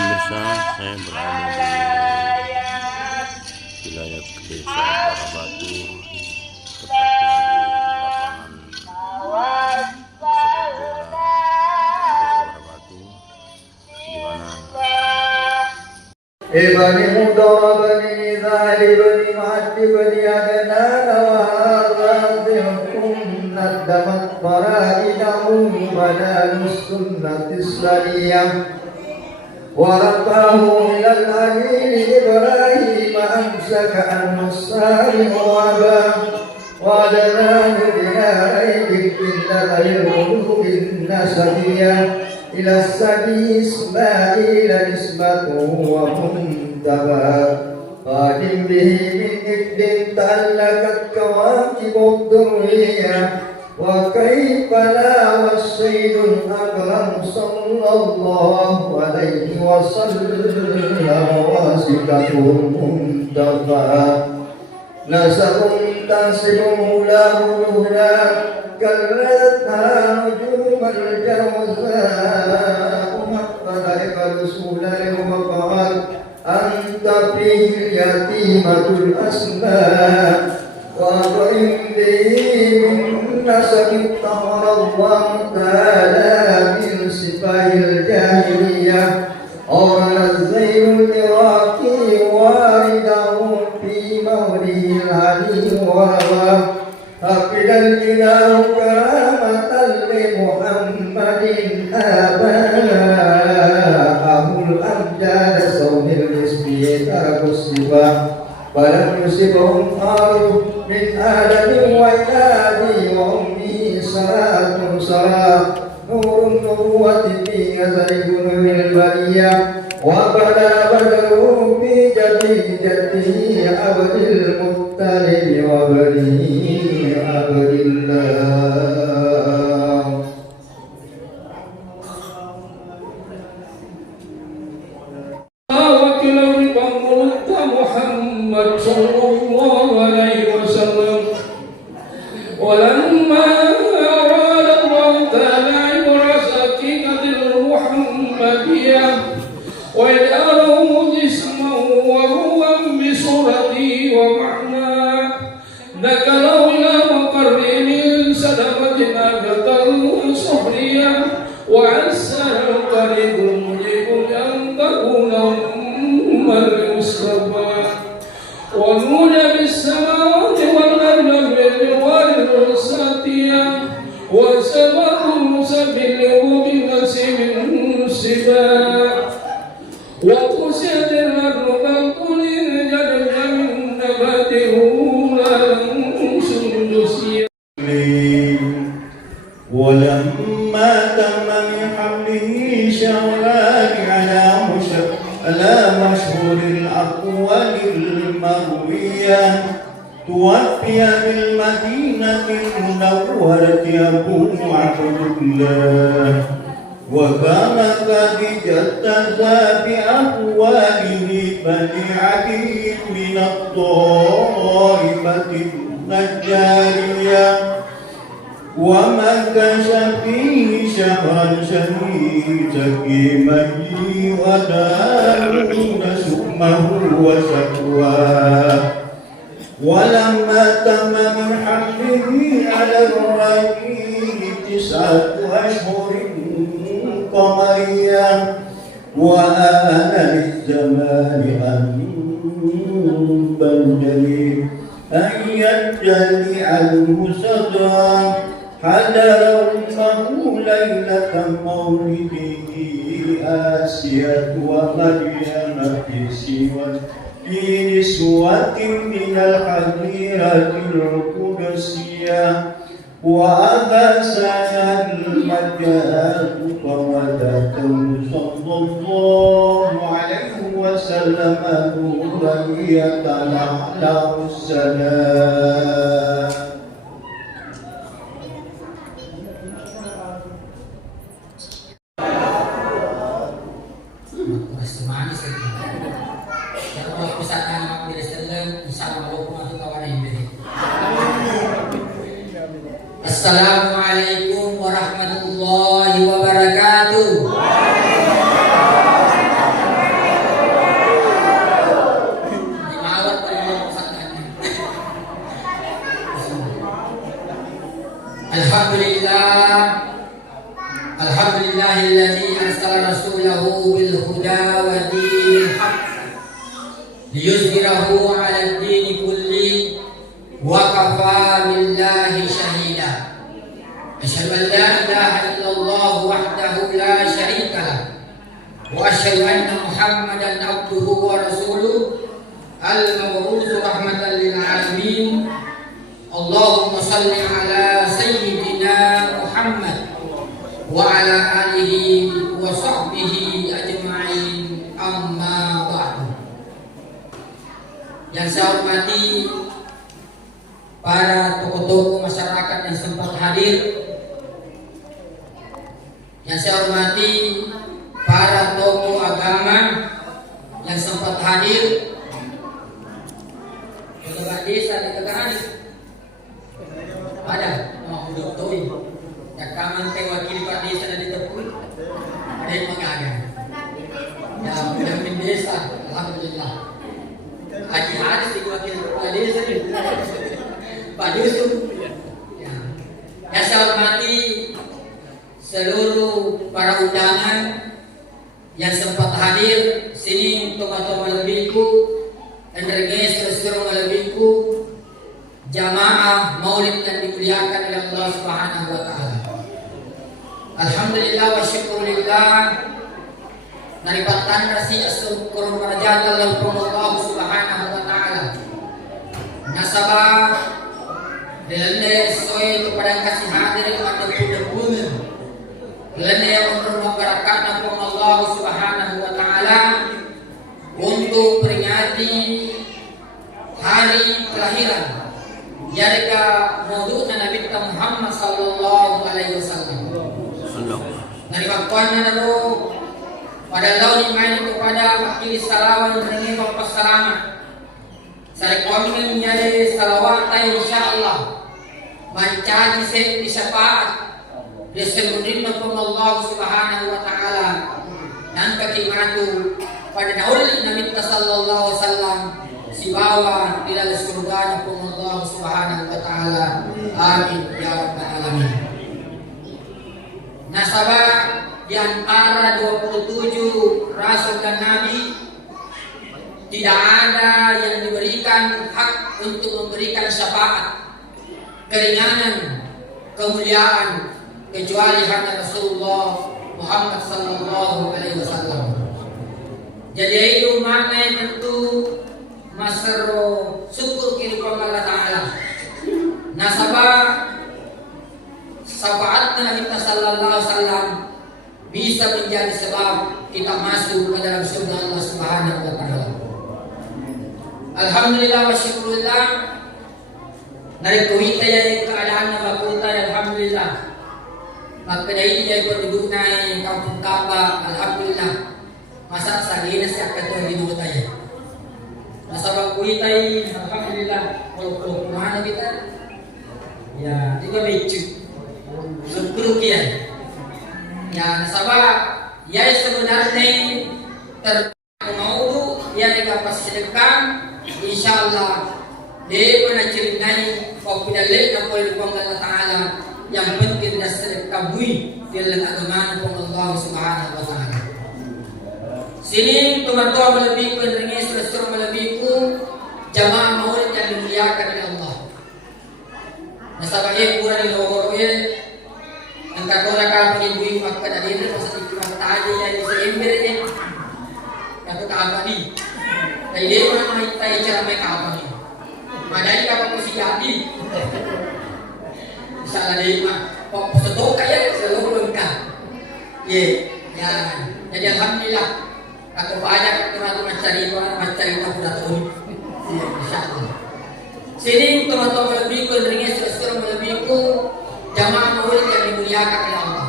Pemirsa, saya berada di wilayah desa Barabatu, tepatnya di lapangan sepak bola desa Barabatu, di mana Bani Mudara, Bani Nizali, Bani Ma'adi, Bani Adnan, wa hadhikum naddamat fara'idahum bananus sunnatis saniyah wa rafahu ilal alil Ibrahim amsaka an-nusari wa adanahu bila aibik illa al-qulubin nasabiyah ila sadi Ismail ismatuhu wa muntaba qadim bihi min ibdin ta'allakat kawakibud durriyah wa kaifa la wasaydul akram sallallahu alaihi wa sallam wasikatul muntaba nasabun tasibun lahu luhla كرتها نجوم الجوزاء مقتدئ الرسول وقال أنت فيه اليتيمة الأسماء وأطعم به من نسب طهر الله تعالى من سفاه الجاهلية قال الزين العراقي وارده في مولده العلي ورواه أقل الإله كرامة لمحمد آباءه الأمجاد صوم الاسم ترك السبا فلم يصبهم خارج من آدم وإلادي وأمي صلاة صلاة نور النبوة في أزل نور البرية وبدا بدره في جدي جده عبد المطلب وبنيه عبد الله محمد صلى الله عليه وسلم ولما أراد الله تعالى عبرة حقيقة المحمدية وإجعله جسما وروحا بصورته ومعناه نقله إلى مقر من صدقة ناقة صحرية وعسر القريب المجيب أن تكون أم المصطفى ونور بالسماوات والأرض بالجوار الرساتية وسبب مسبله بالنسيم السباع وقسيت الأرض كالطول الجدل من نباته لا سندسية ولما تم من حمله شهران على مشهور الأقوال المروية توفي بالمدينة المنورة أبو عبد الله وكان قد اجتزى بأقواله بني علي من الطائفة النجارية ومكث فيه شهرا شهيدا كيمي ودارون سمه وشكواه ولما تم من حمله على الرجيم 9 أشهر قمرية وآن للزمان أنبا جليل أن يجلي عنه صدرا حضر أمه ليلة مولده آسيا ومريم في نسوة من الحظيرة القدسية وأبسها المجاز فولدته صلى الله عليه وسلم نورا يتلألأ السلام Assalamualaikum warahmatullahi wabarakatuh. الذي أرسل رسوله بالهدى ودين الحق ليظهره على الدين كله وكفى بالله شهيدا. أشهد أن لا إله إلا الله وحده لا شريك له وأشهد أن محمدا عبده ورسوله المبعوث رحمة للعالمين. اللهم صل على سيدنا محمد وعلى آله وصحبه أجمعين. أما بعد. Yang saya hormati para tokoh-tokoh masyarakat yang sempat hadir, yang saya hormati para tokoh agama yang sempat hadir, kepala desa di Tegahan ada, mau udah tahu ya kaman teh wakil pak desa dari Tepui ada yang mengajar ya pemimpin desa, alhamdulillah. Haji Haris di wakil kepala desa Pak Yusuf ya. Yang saya hormati seluruh para undangan yang sempat hadir sini, tokoh-tokoh malebihku, energes restoran malebihku, jamaah maulid yang dimuliakan oleh Allah Subhanahu wa taala. Alhamdulillah wa syukurillah. Naripatan rasi asyukur marajat Allah Subhanahu wa taala. Nasabah Lene soy kepada kasih hadir ada pun Lene yang memberkakan Allah Subhanahu wa taala untuk peringati hari kelahiran Yarika maudhu'na Nabi Muhammad sallallahu alaihi wasallam. Dari waktunya lalu pada laun iman kepada akhir salawan dengan bapak selamat. Saya komen nyari salawat insyaallah. Mencari set di syafaat disebutkan oleh Allah Subhanahu wa taala dan kekimatu pada naul Nabi sallallahu alaihi wasallam sibawa ila surga Allah Subhanahu wa taala. Amin ya rabbal alamin. Nasabah di antara 27 rasul dan nabi tidak ada yang diberikan hak untuk memberikan syafaat, keringanan, kemuliaan kecuali hanya Rasulullah Muhammad sallallahu alaihi wasallam. Jadi itu makna tentu masro syukur kepada Allah taala. Nasabah syafaat Nabi sallallahu alaihi wasallam bisa menjadi sebab kita masuk ke dalam surga Allah Subhanahu wa taala. Alhamdulillah wa syukurillah. Dari kuita ya keadaan bakuta alhamdulillah. Maka dari dia berduduk naik kampung Kapa alhamdulillah. Masa sagina siap ketua hidup saya. Masa kuita alhamdulillah. Kalau mana kita ya juga becu. Kerugian. Ya nasabah ya sebenarnya termau ya dapat sedekah insyaallah dia mana ceritanya kau pindah na boleh Allah taala yang penting na sedekah bui dalam agama Allah Subhanahu wa taala. Sini teman-teman lebih pendengar restoran lebihku jamaah maulid yang dimuliakan oleh Allah. Nasabah ya kurang dilogornya angkat orang kalau menyebui maka dari itu masa dikira aja yang disember ya atau apa nih dari dia orang kita cara mereka apa nih madai apa posisi jadi misalnya dia mah kok setok kayak selalu lengkap ya jadi alhamdulillah aku banyak orang mencari tahu tahu ya insyaallah sini teman-teman lebih pendengar restoran lebihku jamaah maulid yang dimuliakan oleh Allah.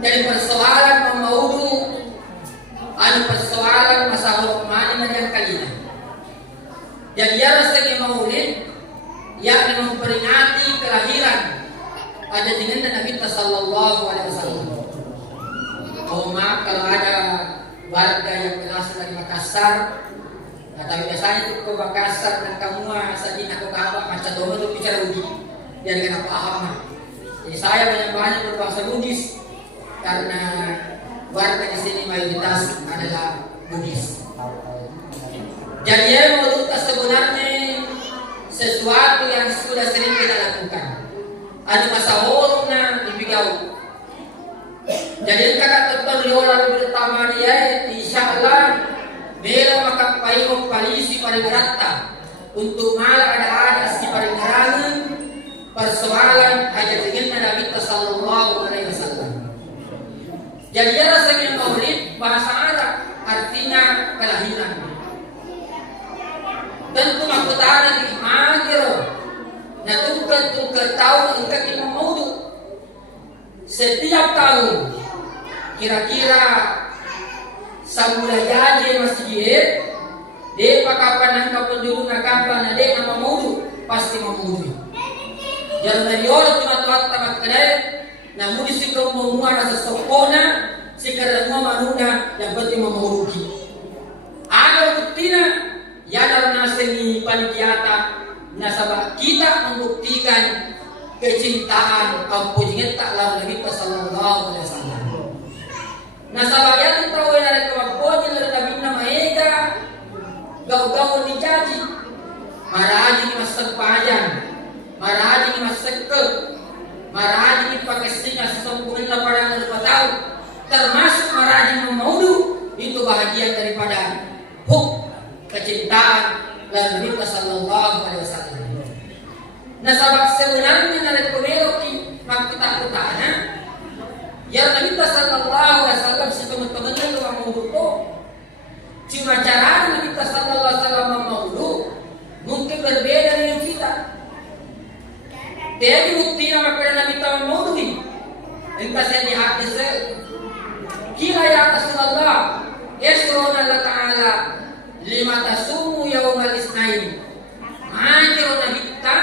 Jadi persoalan memaudu persoalan masalah mana yang kalinya. Jadi ya rasanya maulid yang memperingati kelahiran ada dengan Nabi sallallahu alaihi wasallam. Oh maaf kalau ada warga yang berasal dari Makassar, tapi biasanya itu ke Makassar dan kamu saja nak ke apa macam itu bicara uji. Dia dengan paham. Jadi saya banyak-banyak berbahasa Bugis. karena warga di sini mayoritas adalah Buddhis. Jadi menurut sebenarnya sesuatu yang sudah sering kita lakukan. Ada masa horna di Bigau. Jadi kakak tetap orang pertama dia, insya Allah bela maka payung polisi pada berata untuk malah ada si pada gerangan persoalan hajat ingin Nabi Sallallahu Alaihi Wasallam. Jadi rasanya Maulid bahasa Arab artinya kelahiran. Tentu makutana di magiro. Nah tungkat tahu engkau imam maudhu. Setiap tahun kira-kira samula jadi masjid dia kapan angka penduduk kapan ada nama maudhu pasti maudhu. Jangan dari orang cuma tuat tamat kedai namun disitu mau rasa sokona sekarang mau manuda yang penting maudhu. Ada buktinya ya dalam naseni panitia nasabah kita membuktikan kecintaan kampungnya tak lalu Nabi Sallallahu Alaihi Wasallam. Nasabah yang tahu yang ada kemampuan yang Nabi nama Ega gau-gau dijaji maraji di masa panjang maraji di masa ke maraji di pakainya sesungguhnya pada 4 tahun termasuk maraji memaudu itu bahagian daripada kecintaan Nabi Sallallahu Alaihi Wasallam. Nah sahabat sebenarnya ada komeloki makita utana ya Nabi Sallallahu Alaihi Wasallam si teman-temannya itu mau cuma cara Nabi Sallallahu Alaihi Wasallam mau mungkin berbeda dengan kita. Dia bukti nama pada Nabi mau ini. Engkau saya di hati kira ya Rasulullah Yasrona Allah Taala lima tasumu yaumal isnain. Ajar Nabi ta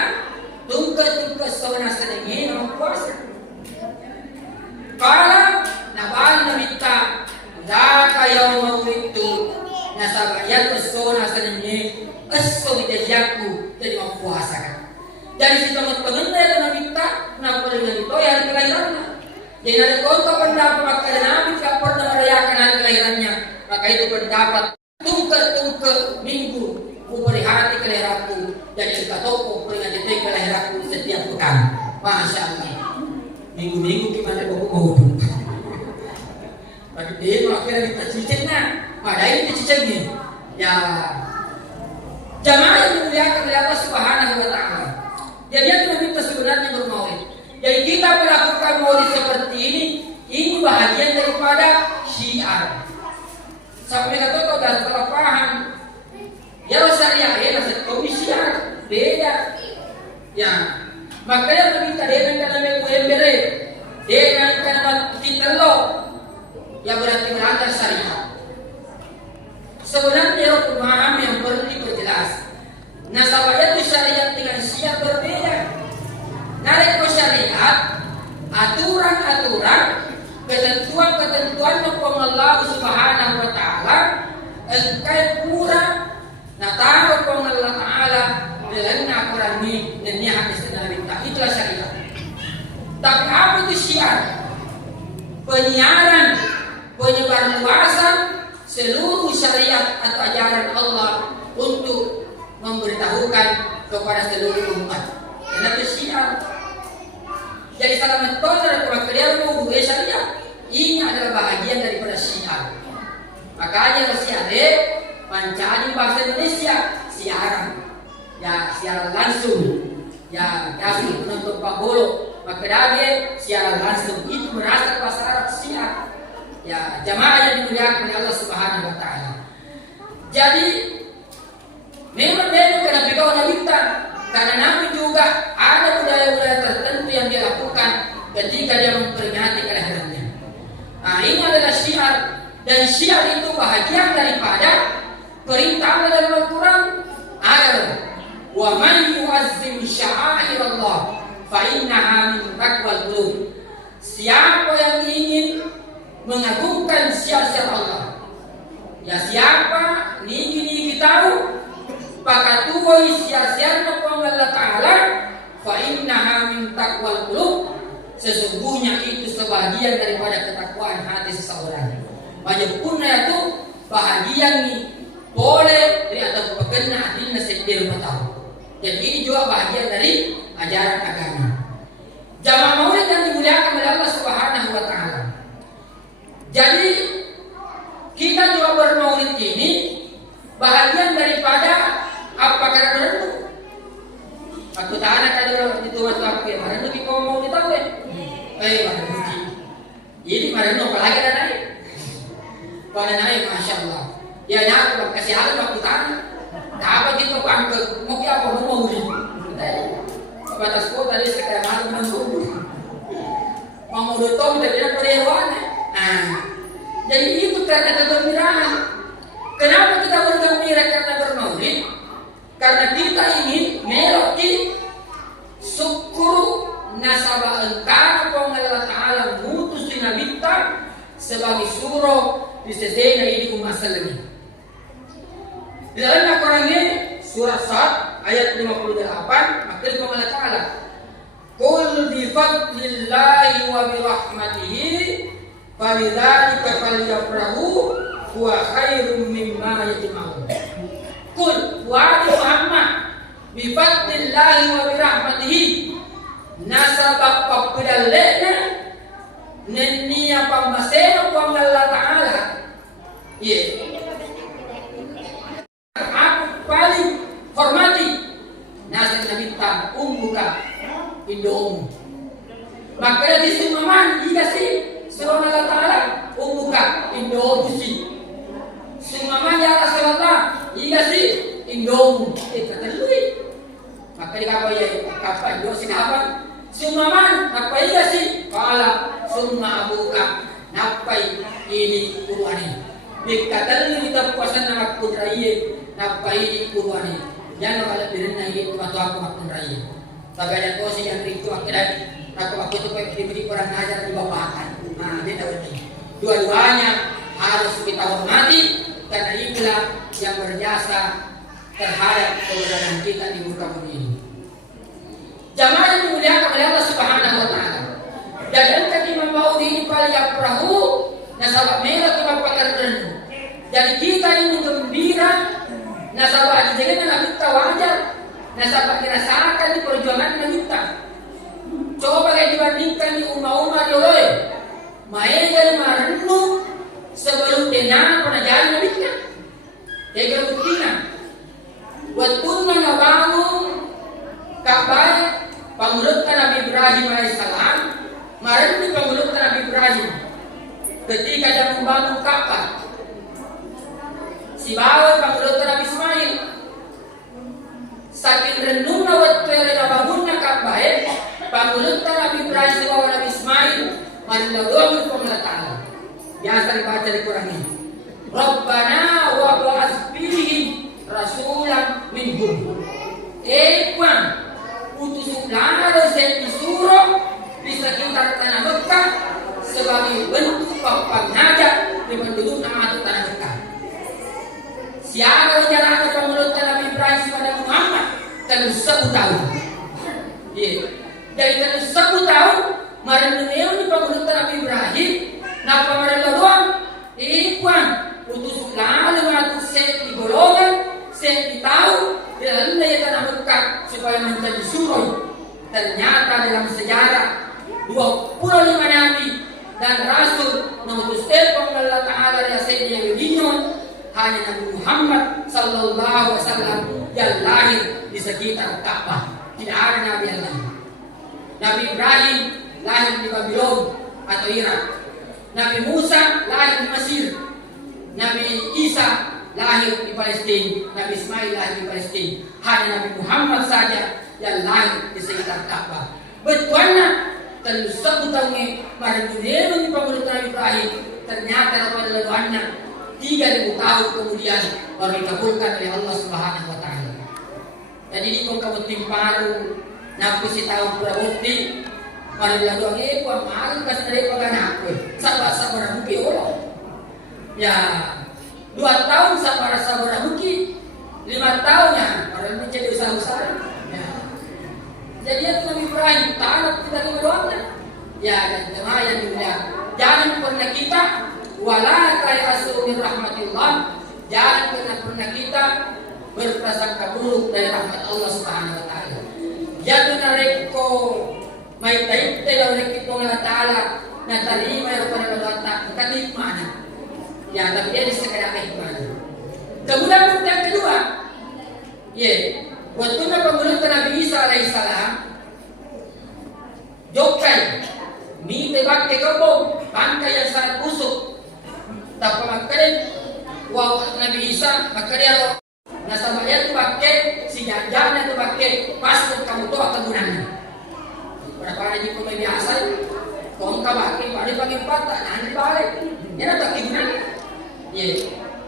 tungkat sawana sedengin nama puasa. Kalau nabal Nabi ta zaka yaumau itu nasabayat sawana sedengin aso dijajaku jadi mau puasa kan. Jadi si teman-teman dari Nabi ta kenapa dengan itu yang kelahirannya. Jadi ada contoh pendapat karena Nabi tak pernah merayakan hari kelahirannya maka itu pendapat tungkat minggu kuperi hati kelahiranku jadi kita toko peringat detik kelahiranku setiap pekan. Masya Allah minggu-minggu gimana kau mau bagi dia akhirnya kita cicitnya pada ini cicitnya ya jamaah yang dimuliakan oleh Allah Subhanahu Wa Taala. Jadi dia meminta sebenarnya bermaulid. Jadi kita melakukan maulid seperti ini bahagian daripada syiar. Sampai kata kau dah salah paham. Ya syariah ya nasihat komisi beda. Ya makanya meminta dengan kata memberi dengan kata titelo. Ya berarti melanggar syariah. Sebenarnya pemahaman yang perlu diperjelas. Nah sahabat itu syariat dengan syiar berbeda. Narik ke syariat aturan-aturan ketentuan-ketentuan hukum Allah Subhanahu Wa Taala engkai pura nataro hukum Allah Taala dengan Al-Quran ini dan ini hadis Nabi itulah syariat. Tapi apa itu syiar? Penyiaran, penyebaran luasan seluruh syariat atau ajaran Allah untuk memberitahukan kepada seluruh umat. Dan itu syiar. Jadi salah metode dalam kalian mau syariat ini adalah bahagian daripada syiar. Makanya syiar mencari bahasa Indonesia siaran, ya siaran langsung, ya kasih penonton Pak Bolo. Maka dia siaran langsung itu merasa bahasa Arab syiar. Ya jamaah yang dimuliakan oleh Allah Subhanahu Wa Taala. Jadi memang dia kena pegang Nabi karena Nabi juga ada budaya-budaya tertentu yang dia lakukan ketika dia memperingati kelahirannya. Nah ini adalah syiar dan syiar itu bahagian daripada perintah dalam Al-Quran adalah wa man yu'azzim sya'airallah fa innaha min taqwal qulub. Siapa yang ingin mengagungkan syiar-syiar Allah, ya siapa ingin tahu pakatuwai syiar-syiar Allah Ta'ala fa innaha min taqwal qulub, sesungguhnya itu sebagian daripada ketakwaan hati seseorang. Majapuna itu bahagian nih boleh dari atau pekena adilnya sendiri tahu. Jadi ini juga bahagian dari ajaran agama. Jamaah maulid yang dimuliakan oleh Allah Subhanahu wa taala. Jadi kita juga bermaulid ini bahagian daripada apa karena merenung. Aku tahan kali orang itu waktu apa ya merenung di kau mau ditahu ya. Merenung. Jadi merenung apalagi ada naik. Kalau naik masya Allah. Ya nak kasih hal waktu tahan. Dapat kita pangkel mau apa mau maulid. Batas kota tadi sekarang malu menunggu. Mau dotong dari perhewan. Nah, jadi itu karena kegembiraan. Kenapa kita bergembira karena bermaulid? Karena kita ingin melodi syukur nasabah engkau Allah Ta'ala mutus Nabi sebagai surah di sesena ini umat selagi. Di dalam Al-Quran ini surah Sad ayat 58 akhir Allah Ta'ala Qul bifadlillahi wa birahmatihi falidzalika falyafrahu huwa khairum mimma yajma'un. Qul wa Muhammad bifadlillahi wa birahmatihi nasabak papidalena nennia pamasena wa Allah Ta'ala. Aku paling hormati nasab Nabi Tam umbuka indom. Maka di sumaman dikasih surah Allah Ta'ala umbuka indom si. Sumaman ya Rasulullah dikasih indom. Kata lui. Maka dikapa ya kapa indom sinapan. Sumaman apa dikasih? Kala summa abuka napai ini kurwani. Dikata lui kita puasa nama kudraye napai ini kurwani. Jangan kalau birin lagi waktu aku makan raya. Bagaimana kau sih yang itu akhirnya aku waktu itu diberi orang ajar di bawahan. Nah, dia tahu ini. Dua-duanya harus kita hormati karena inilah yang berjasa terhadap keberadaan kita di muka bumi ini. Jamaah yang dimuliakan oleh Allah Subhanahu wa taala. Dan ketika mau ini paling perahu nasabah merah ke bapak renung. Jadi kita ini gembira nasabah dijadikan Nabi wajar. Nasabah dirasakan di perjuangan Nabi. Coba kayak dibandingkan di umar yoloi. Main marenung sebelum denang pernah jadi Nabi. Dia buktinya. Waktu nabangun Ka'bah pangulutkan Nabi Ibrahim alaihissalam. Marenung pangulutkan Nabi Ibrahim. Ketika dia membangun Ka'bah. Si bawa pangulutkan Nabi Ismail. Saking renung na waktu yang bangunnya Ka'bah pangulutkan Nabi Ibrahim si bawa Nabi Ismail. Manilawami Allah Ta'ala. Biasa dibaca di Quran ini. Rabbana wa ba'ath fihim rasulan minhum. Kuan utuslah dosen disuruh di sekitar tanah Mekah sebagai bentuk penghajat di penduduk nama tanah Mekah. Siapa yang jalan pangulutkan Nabi Ibrahim kepada Muhammad? Terus 10 tahun. Jadi terus 10 tahun marenung di pangulutkan Nabi Ibrahim. Napa mereka doang? Kuan utuslah lewat set di golongan, set di tahu dalam daya tanah Mekah supaya menjadi surau. Ternyata dalam sejarah 25 nabi dan rasul mengutus Allah Ta'ala yang berdinyon hanya Nabi Muhammad sallallahu alaihi wasallam yang lahir di sekitar Ka'bah. Tidak ada nabi yang lain. Nabi Ibrahim lahir di Babylon atau Irak. Nabi Musa lahir di Mesir. Nabi Isa lahir di Palestina. Nabi Ismail lahir di Palestina. Hanya Nabi Muhammad saja yang lahir di sekitar Ka'bah. Betulnya terus 10 tahun pada dunia di pemerintahan Nabi Ibrahim. Ternyata pada leluhannya 3000 tahun kemudian baru dikabulkan oleh Allah Subhanahu wa taala. Jadi ini kok kamu timparu naku si tahu berbukti pada lalu aku amal kasih dari pagan aku. Sabar mungkin Allah. Ya 2 tahun sabar mungkin 5 tahun ya orang menjadi usaha-usaha. Ya. Jadi itu Nabi Ibrahim taat kita di doanya. Ya, dan jemaah yang dimuliakan, jangan pernah kita wala tayasu min rahmatillah, jangan pernah kita berprasangka buruk dari rahmat Allah Subhanahu wa taala. Jangan reko may tayo law rekito Allah taala na tarima yung pananaw katik mana. Ya, tapi dia disekadar mana. Kemudian yang kedua, waktu pembunuhan Nabi Isa alaihissalam, jokai, minta pakai kebom, bangkai yang sangat busuk. Tapi makanya, Nabi Isa, maka dia nasabahnya itu pakai, si jangan itu pakai, pasti kamu tuh akan gunanya. Berapa hari itu biasa, kau pakai, pakai patah, nanti balik, dia tak gimana?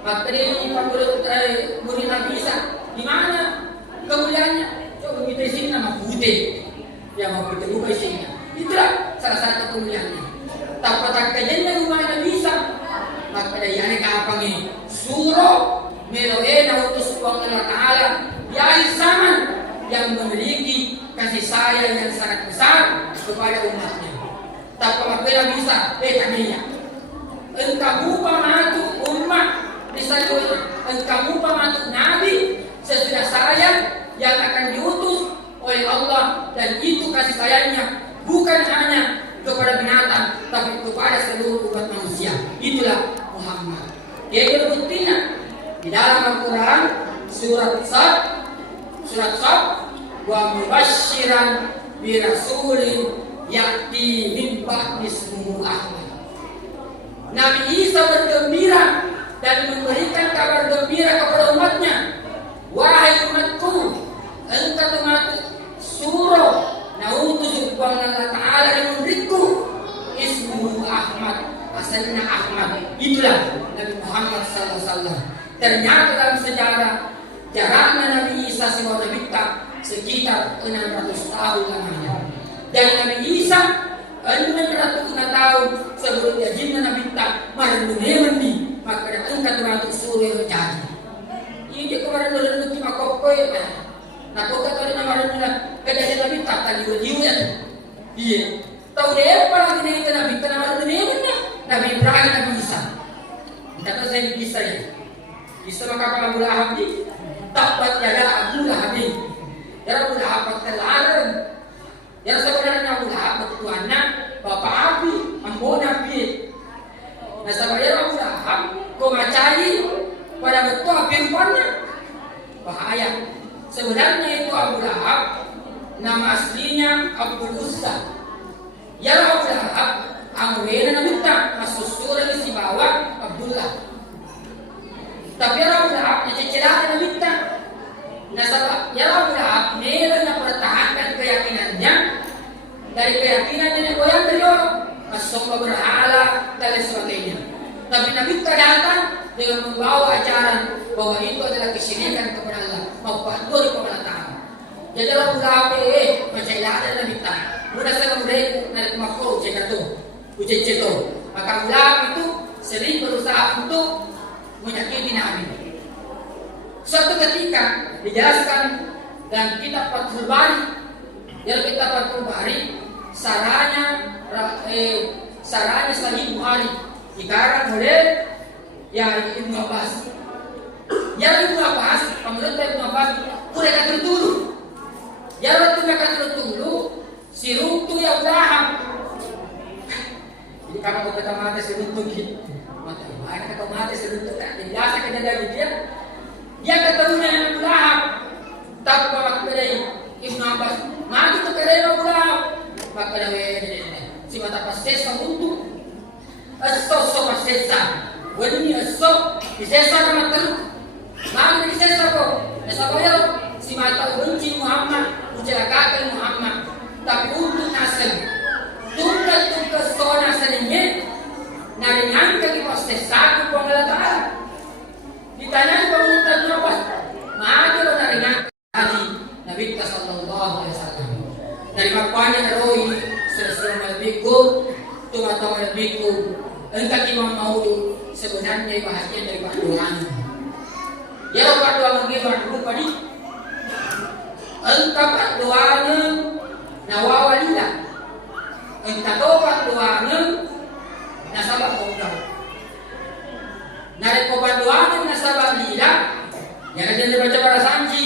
Maka dia murid Nabi Isa, gimana kemuliaannya? Coba kita sini nama putih, yang mau kita ubah isinya. Itulah salah satu kemuliaannya. Tak kejadian rumah Nabi Isa, maka dia yang kapang ini suruh meloena utus Allah Taala di akhir zaman yang memiliki kasih sayang yang sangat besar kepada umatnya. Tak maka Nabi Isa, tanya, engkau pematu umat misalnya, engkau pematu Nabi sesudah saya yang akan diutus oleh Allah, dan itu kasih sayangnya bukan hanya kepada binatang tapi kepada seluruh umat manusia. Itulah Muhammad. Dia berbuktinya di dalam Al-Quran surat Sad wa mubasyiran bi rasulin ya'ti min ba'di ismuhu Ahmad. Nabi Isa bergembira dan memberikan kabar gembira kepada umatnya. Wahai umatku, engkau termasuk suruh nautus Allah Ta'ala yang memberiku ismu Ahmad, asalnya Ahmad. Itulah Nabi Muhammad SAW. Ternyata dalam sejarah jaraknya Nabi Isa sama Nabi sekitar 600 tahun lamanya. Dan Nabi Isa 600 tahun sebelum jadinya Nabi mardunemendi, maka engkau termasuk suruh yang jadi. Ini kemarin dulu kita kokoy, nah kau kata nama Nabi kejadian Nabi tak tadi diuliat. Iya. Tahu dia apa lagi Nabi nama Nabi Ibrahim Nabi Isa. Kata saya bisa ya. Bisa maka Abu Lahab ni tapat ada Abu Lahab ni. Ya Abu Lahab terlarang. Ya sebenarnya Abu Lahab itu anak bapak Abi, ambo Nabi. Nah sebenarnya Abu Lahab kau macai pada betul apa yang bahaya. Sebenarnya itu Abu Lahab nama aslinya Abdul Uzza. Ya Abu Lahab amrena namita masuk surah di bawah Abdullah. Tapi Abu Lahab cecelah namita. Nasabah ya Abu Lahab mereka pertahankan keyakinannya dari keyakinan nenek moyang dari orang masuk berhala dan sebagainya. Tapi Nabi datang dengan membawa ajaran bahwa itu adalah kesyirikan kepada Allah, maupun kepada Ta'ala. Jadi Abu Lahab macam ada Nabi tak. Mudah saya mereka nak makro cekatu, ucap maka Abu Lahab itu sering berusaha untuk menyakiti Nabi. Suatu ketika dijelaskan dan kitab Fathul Bari, kitab Fathul Bari saranya Sahih Bukhari dikarang oleh Ibnu Abbas. Ibnu Abbas, pemerintah Ibnu Abbas, mereka tertulu. Waktu mereka tertulu, si runtuh ya Abraham. Jadi kalau kita mati si runtuh gitu, mati kita mati si runtuh kan, biasa kita dari dia ketemu dengan Abraham. Tapi waktu dari Ibnu Abbas, mati tu kerana Abraham. Maka dari si mata pasesa runtuh, asal pasesa. Wani asok disesa nama teruk. Mana disesa kok? Nasabaya si mata benci Muhammad, mencelakakan Muhammad. Tapi untuk nasib, tunggal kesona seningnya, naringan kaki pasesa ku Allah Taala. Ditanya pemerintah apa? Maka lo naringan tadi Nabi Sallallahu Alaihi Wasallam. Dari makanya naroi sesuatu malbiku, tumatong malbiku. Engkau Imam Maudi sebenarnya bahagian dari doanya. Ya Pak doa mengibar dulu tadi. Engkau doanya nawawalila. Engkatopan doangan nasabak kongkau. Narik kopan doangan nasabak lidah. Jangan jangan baca para sanji.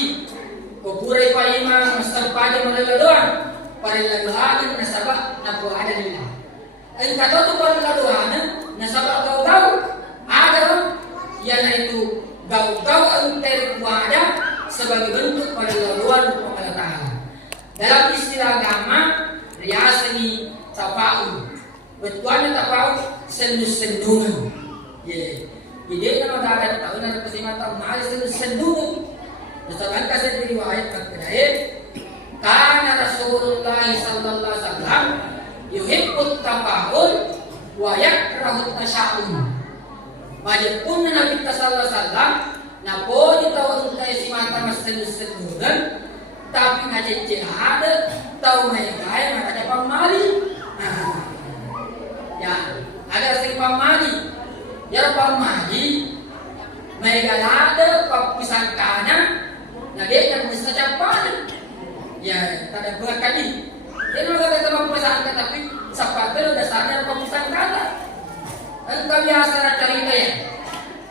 Kupurai paima mastapada mereka doang. Para doangan nasabak napo ada lidah. Engkatotu para doangan nasabak kau ada yang itu gau-gau antara wadah sebagai bentuk pada laluan kepada Ta'ala. Dalam istilah agama, riasani tapau. Betuannya tapau sendu-sendungan. Jadi kalau ada tahu nanti kesimatan mahal sendu-sendungan. Misalkan kasih riwayat terkait karena Rasulullah sallallahu alaihi wasallam yuhibbut tafaul wa yakrahut tasya'um. Majapun Nabi sallallahu alaihi wasallam napo ditahu untuk si mata mas sendu-sendungan tapi ngajak ada tahu mereka yang ada pamali. Ya, ada si pamali. Ya pamali mereka ada papisan kanan. Nah dia yang bisa capai. Ya, tak ada dua kali. Dia nggak ada papisan kanan tapi sepatu dasarnya papisan kanan. Engkau biasa cerita ya.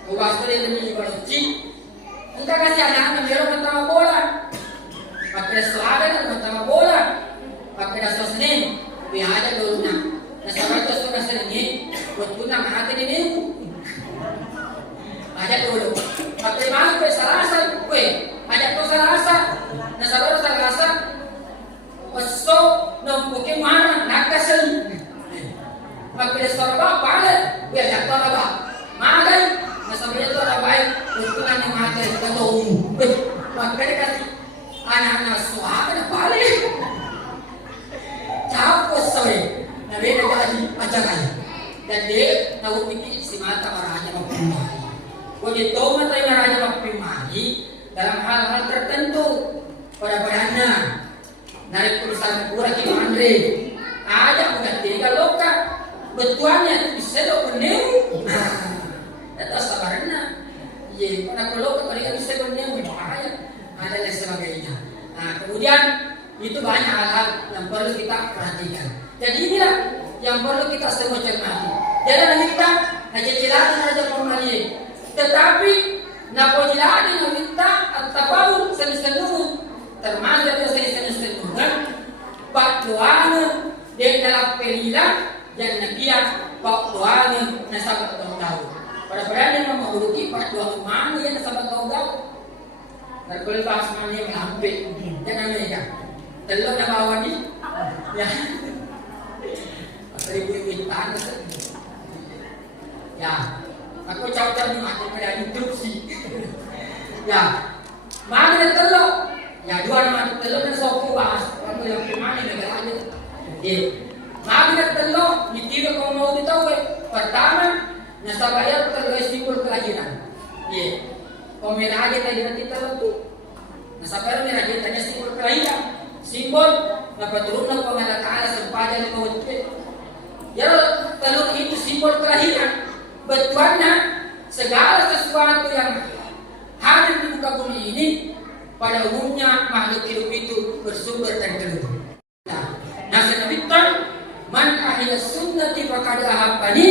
Ubah dari demi baluci. Engkau kasih anak biar pertama bola. Pakai selada pertama bola. Pakai dasar Senin. Biar ada dulu nak. Dasar itu sudah Senin. Buat guna hati ini. Ada dulu. Pakai malu ke Selasa. Ada tuh Selasa. Dasar itu Selasa. Besok nompukin mana nakasel. Pakai dasar apa? Biar jatuh apa? Makan. Masalahnya itu ada baik. Bukan yang mati kita tahu. Makanya kasih anak-anak suara ada balik. Capek soalnya. Nabi ada lagi ajaran. Dan dia tahu pikir si mata marahnya memprimari. Begitu mata marahnya memprimari dalam hal-hal tertentu pada badannya. Narik perusahaan kurang kita Andre. Ada bukan tiga lokal. Betuannya bisa lo penuh. Itu sabarnya. Iya, karena kalau mereka bisa penuh bahaya. Ada dan sebagainya. Nah, kemudian itu banyak hal-hal yang perlu kita perhatikan. Jadi inilah yang perlu kita semua cermati. Jangan kita hanya jelasin aja pemali. Tetapi napa jelasin kita atau sendu-sendu termasuk sendu-sendu pak doana dia dalam pelilan yang nabiya pak doana nasabak tahu. Pada yang menghuluki pak doana mana yang nasabak tahu. Dan kalau bahas mana yang hampir jangan mereka telur yang bawa ni ya ribu-ribu tanah ya aku cakap ni macam pada instruksi ya mana yang telur ya dua nama telur dan sopu bahas waktu yang mana negara aja mana yang telur ditiru kau mau ditahu pertama nasabaya terkait simbol kelahiran kau merah aja tadi nanti telur tu nasabaya merah aja tanya simbol kelahiran simbol dapat turun kepada Ta'ala sempadan kau ya telur itu simbol kelahiran. Betuannya segala sesuatu yang hadir di muka bumi ini pada umumnya makhluk hidup itu bersumber dari telur. Nah senabitan man ahli sunnati faqad ahabbani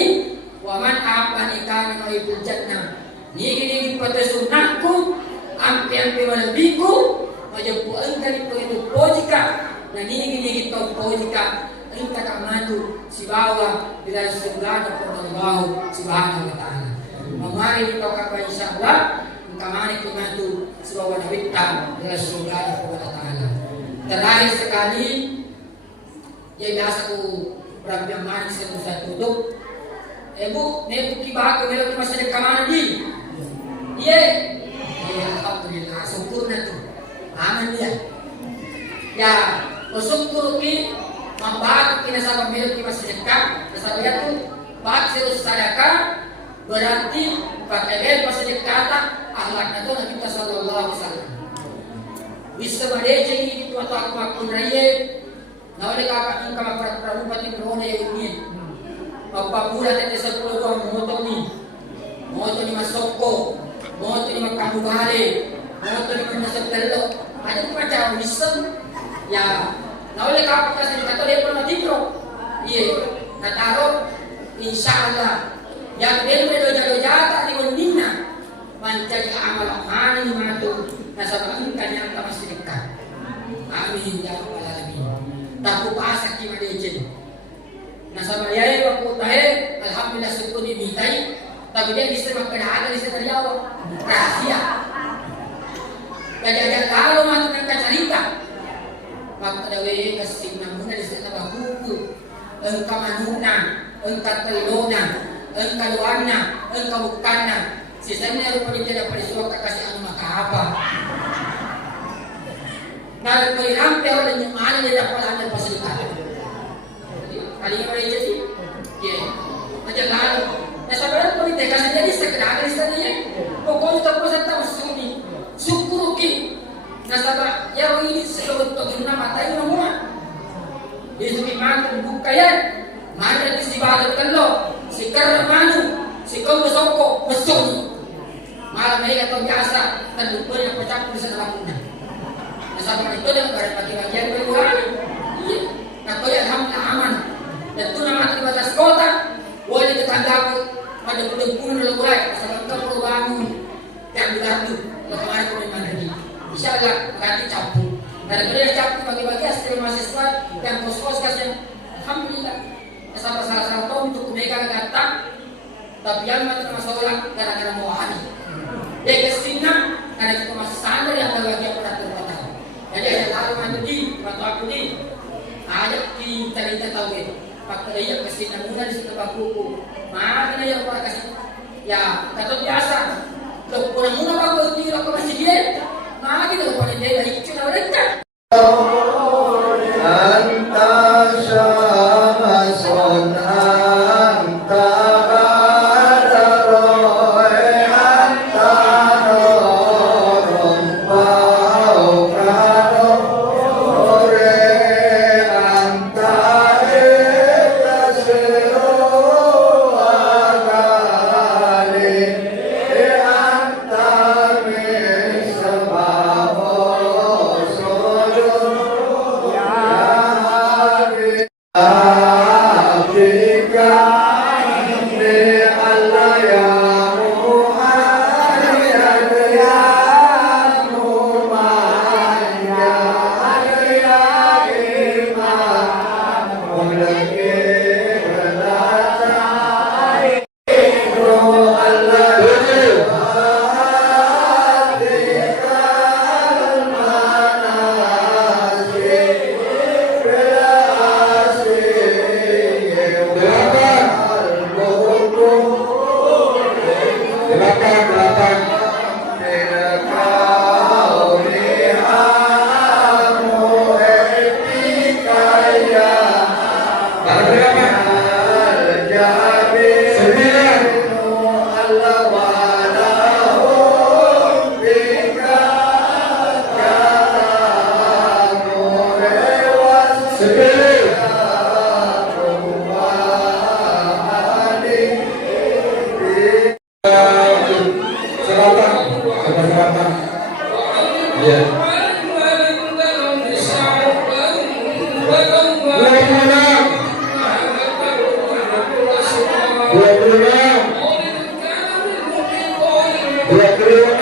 wa man ahabbani kana yuhibbul jannah. Niki pada sunnahku ampe-ampe walabiku majabu engkali itu pojika na nini to pojika engka kamatu si bawa bila surga kepada Allah Subhanahu wa taala. Mamari kita ka insyaallah kamari kamatu si bawa nabita bila surga kepada taala. Terakhir sekali ya biasa ku berapa mari saya tutup. Ibu, nek kiba ko melo masih kamana di. Iya. Alhamdulillah sempurna tu. Aman dia. Ya, bersyukur ki membantu kita sama milik kita sedekah. Saya tu bak sirus sedekah berarti pakai dia pas sedekah akhlak itu Nabi sallallahu alaihi wasallam. Bisa badai jadi itu atau aku raya. Nawale ka ka perabupati berona ini. Apa pula tadi 10 orang moto ni masoko, moto ni makabubare, moto ni masapelo. Ada macam wisdom ya. Nawale ka kasi kata dia pernah dikro. Iya, nataro insyaallah yang belum doja-doja tak diundingna mencari amal hani matu nasabang kanyang masih dekat. Amin ya rabbal alamin. Tapu pasak ki madejen. Nasabayai waktu tahe alhamdulillah syukur dimintai tapi dia bisa makan ada di sekitar Jawa. Rahasia. Jadi kalau matu nang cerita maka dawe kasih namun di sekitar buku engkau manuna engkau telona engkau luarna engkau bukanna sisanya rupa dia dapat disuruh kasih anu maka apa nah berhampe orang yang mana dia dapat anda fasilitas kali ini mereka sih ya macam lalu nah saudara politik kasih jadi sekedar di sana ya pokoknya tak perlu tahu suni syukur ki nah saudara ya ini seluruh untuk nama tahu nama Yesus iman buka ya mana si badat kalau si kerana manu si kau besoko besoni malam mereka tahu biasa dan lupa yang pecah di sana lakukan nasabah itu yang bagi-bagian berkurang iya atau yang aman dan itu nama di batas kota boleh tetanggaku pada pun lelurai nasabah kita perlu bangun yang berarti kemarin kau dimana lagi bisa agak ganti campur dan kemudian campur bagi-bagi hasil mahasiswa yang kos-kos kasih alhamdulillah nasabah salah satu untuk mereka datang tapi yang mati masalah gara-gara mau hari dia kesina karena kita masih sadar yang bagi yang pernah terbatas jadi ada lalu nanti di waktu aku di ajak kita tahu itu fakta dia kesina mula di situ bakuku mana yang pernah kasih ya kata biasa kalau kurang mula baku di aku masih dia mana kita pada dia lagi cuma mereka Anta syamasun anta Dua